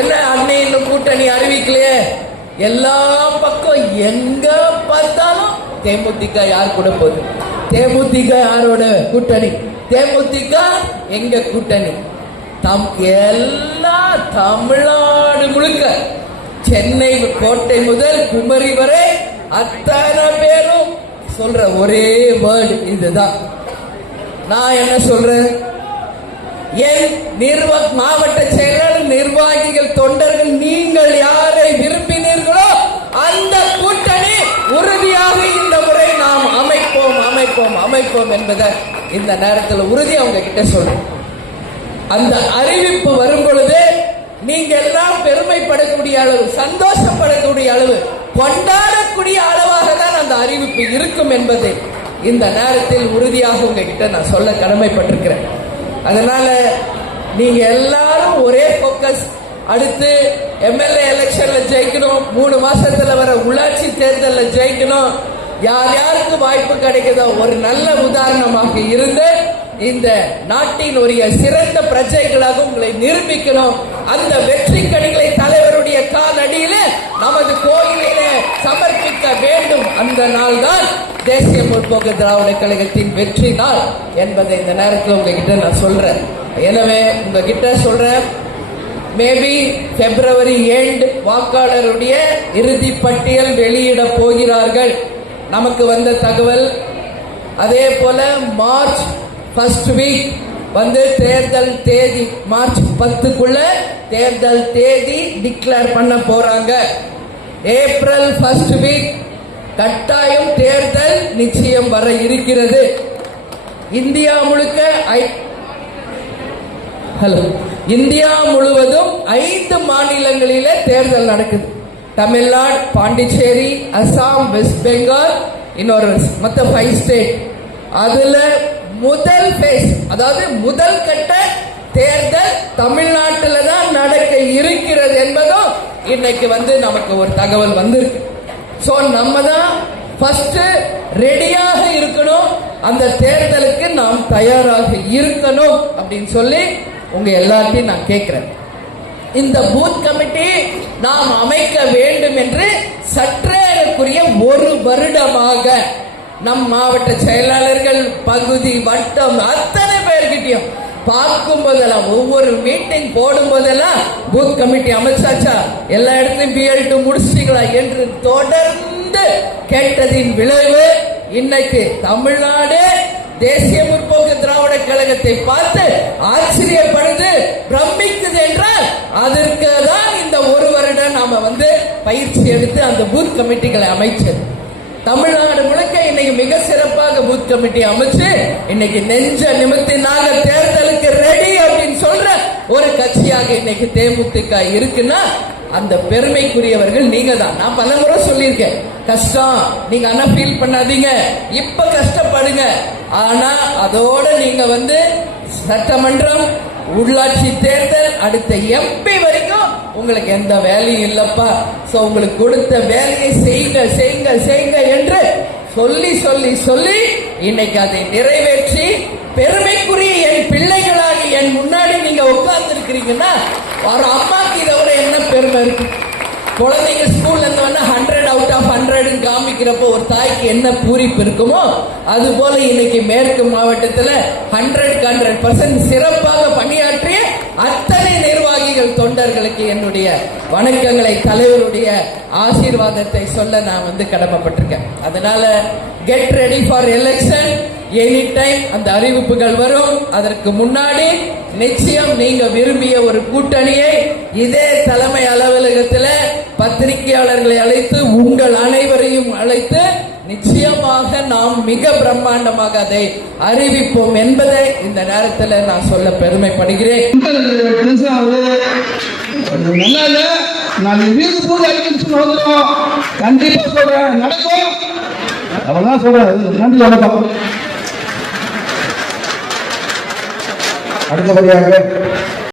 என்ன அன்னை இன்னும் கூட்டணி அறிவிக்கலையே? எல்லா பக்கம் எங்க பார்த்தாலும் தேமுதிக யார் கூட போகுது? தேமுதிக யாரோட கூட்டணி? தேமுதிக எங்க கூட்டணி? எல்லா தமிழ்நாடு முழுக்க சென்னை கோட்டை முதல் குமரி வரை அத்தனை பேரும் சொல்ற ஒரே வேர்டு இதுதான். நான் என்ன சொல்றேன்? என் மாவட்ட செயலாளர், நிர்வாகிகள், தொண்டர்கள், நீங்கள் யாரை விரும்பினீர்களோ அந்த கூட்டணி உறுதியாக இந்த முறை நாம் அமைப்போம் அமைப்போம் அமைப்போம் என்பதை இந்த நேரத்தில் உறுதி அவங்க கிட்ட சொல்றேன். அந்த அறிவிப்பு வரும் பொழுது நீங்க எல்லாம் பெருமைப்படக்கூடிய அளவு, சந்தோஷப்படக்கூடிய அளவு, கொண்டாடக்கூடிய அளவாக தான் அந்த அறிவிப்பு இருக்கும் என்பதை இந்த நேரத்தில் உறுதியாக உங்ககிட்ட நான் சொல்ல கடமைப்பட்டிருக்கிறேன். அதனால நீங்க எல்லாரும் ஒரே போக்கஸ். அடுத்து எம்எல்ஏ எலெக்ஷன்ல ஜெயிக்கணும், 3 மாசத்துல வர உள்ளாட்சி தேர்தலில் ஜெயிக்கணும். யார் யாருக்கு வாய்ப்பு கிடைக்குதோ ஒரு நல்ல உதாரணமாக இருந்து இந்த நாட்டின் ஒரு சிறந்த பிரஜைகளாக உங்களை நிரூபிக்கணும். அந்த வெற்றி கணிகளை தலைவருடைய காலடியில நமது கோயிலிலே சமர்ப்பிக்க வேண்டும். அந்த நாள் தான் தேசிய முற்போக்கு திராவிட கழகத்தின் வெற்றி நாள் என்பதை இந்த நேரத்தில் உங்ககிட்ட நான் சொல்றேன். எனவே உங்ககிட்ட சொல்றேன், மேபி பிப்ரவரி எண்ட் வாக்காளருடைய இறுதி பட்டியல் வெளியிட போகிறார்கள். நமக்கு வந்த தகவல். அதே போல மார்ச் ஃபர்ஸ்ட் வீக் வந்து தேர்தல் தேதி, மார்ச் 10க்குள்ள தேர்தல் தேதி டிக்ளேர் பண்ண போறாங்க. ஏப்ரல் ஃபர்ஸ்ட் வீக் கட்டாயம் தேர்தல் நிச்சயம் வர இருக்கிறது. இந்தியா முழுக்க இந்தியா முழுவதும் 5 மாநிலங்களிலே தேர்தல் நடக்குது. தமிழ்நாடு, பாண்டிச்சேரி, அசாம், வெஸ்ட் பெங்கால், இன்னொரு மொத்தம் 5 ஸ்டேட். அதுல முதல் பேஸ், அதாவது முதல் கட்ட தேர்தல் தமிழ்நாட்டில் தான் நடக்க இருக்கிறது என்பதும் இன்னைக்கு வந்து நமக்கு ஒரு தகவல் வந்திருக்கு. சோ நம்ம தான் ஃபர்ஸ்ட் ரெடியாக இருக்கணும், அந்த தேர்தலுக்கு நாம் தயாராக இருக்கணும் அப்படின்னு சொல்லி உங்க எல்லாத்தையும் நான் கேட்கிறேன். இந்த பூத் கமிட்டி நாம் அமைக்க வேண்டும் என்று சற்றேறக்குரிய 1 வருடமாக நம் மாவட்ட செயலாளர்கள், பகுதி, வட்டம் அத்தனை பேர்கிட்டையும் பார்க்கும் போதெல்லாம், ஒவ்வொரு மீட்டிங் போடும் போதெல்லாம் பூத் கமிட்டி அமைச்சாச்சா, எல்லா இடத்துலையும் BL2 முடிச்சிட்டீங்களா என்று தொடர்ந்து கேட்டதின் விளைவு இன்னைக்கு தமிழ்நாடு தேசிய முற்போக்கு திராவிட கழகத்தை பார்த்து ஆச்சரியப்படுது, பிரமிக்குது என்றால் அதற்கு தான் இந்த 1 வருடம் நாம வந்து பயிற்சி எடுத்து அந்த பூத் கமிட்டிகளை அமைச்சது. தமிழ்நாடு முழுக்க இன்னைக்கு மிக சிறப்பாக பூத் கமிட்டி அமைச்சு இன்னைக்கு நெஞ்ச நிமித்தினாக தேர்தலுக்கு ரெடி அப்படின்னு சொல்ற ஒரு கட்சியாக இன்னைக்கு தேமுதிக இருக்குன்னா அந்த பெருமைக்குரியவர்கள் நீங்க தான். நான் பலமுறை சொல்லியிருக்கேன், கஷ்டம் நீங்க ஆனா ஃபீல் பண்ணாதீங்க, இப்ப கஷ்டப்படுங்க. ஆனா அதோட நீங்க வந்து சட்டமன்றம், உள்ளாட்சி தேர்தல், அடுத்த MP வரைக்கும் உங்களுக்கு எந்த வேலையும் இல்லப்பா. சோ உங்களுக்கு கொடுத்த வேலையை செய்யுங்க செய்யுங்க செய்யுங்க என்று சொல்லி சொல்லி சொல்லி இன்னைக்கு அதை நிறைவேற்றி பெருமைக்குரிய என் பிள்ளைகளாக என் முன்னாடி நீங்க உட்கார்ந்து இருக்கிறீங்கன்னா ஒரு அம்மாக்கு இதை விட என்ன பெருமை இருக்கு? குழந்தைங்க ஸ்கூல்ல இருந்து 100 out of 100 காமிக்கிறப்போ ஒரு தாய்க்கு என்ன பூரிப்பு இருக்குமோ அது போல இன்னைக்கு மேற்கு மாவட்டத்தில் 100% சிறப்பாக பணியாற்றிய அத்தனை நிர்வாகிகள், தொண்டர்களுக்கு என்னுடைய வணக்கங்களை, தலைவருடைய ஆசீர்வாதத்தை சொல்ல நான் வந்து கடமைப்பட்டிருக்கேன். அதனால get ready for election. Any time அந்த அறிவிப்புகள் வரும். அதற்கு முன்னாடி நிச்சயம் நீங்க விரும்பிய ஒரு கூட்டணியை இதே தலைமை அலுவலகத்தில் பத்திரிகையாளர்களை அழைத்து, உங்கள் அனைவரையும் அழைத்து நிச்சயமாக நாம் மிக பிரம்மாண்டமாக அதை அறிவிப்போம் என்பதை இந்த நேரத்தில் நான் சொல்ல பெருமைப்படுகிறேன். கண்டிப்பா சொல்றேன், நடக்கும். அவ்வளவுதான் சொல்றேன். நன்றி, வணக்கம். அடுத்தபடியாக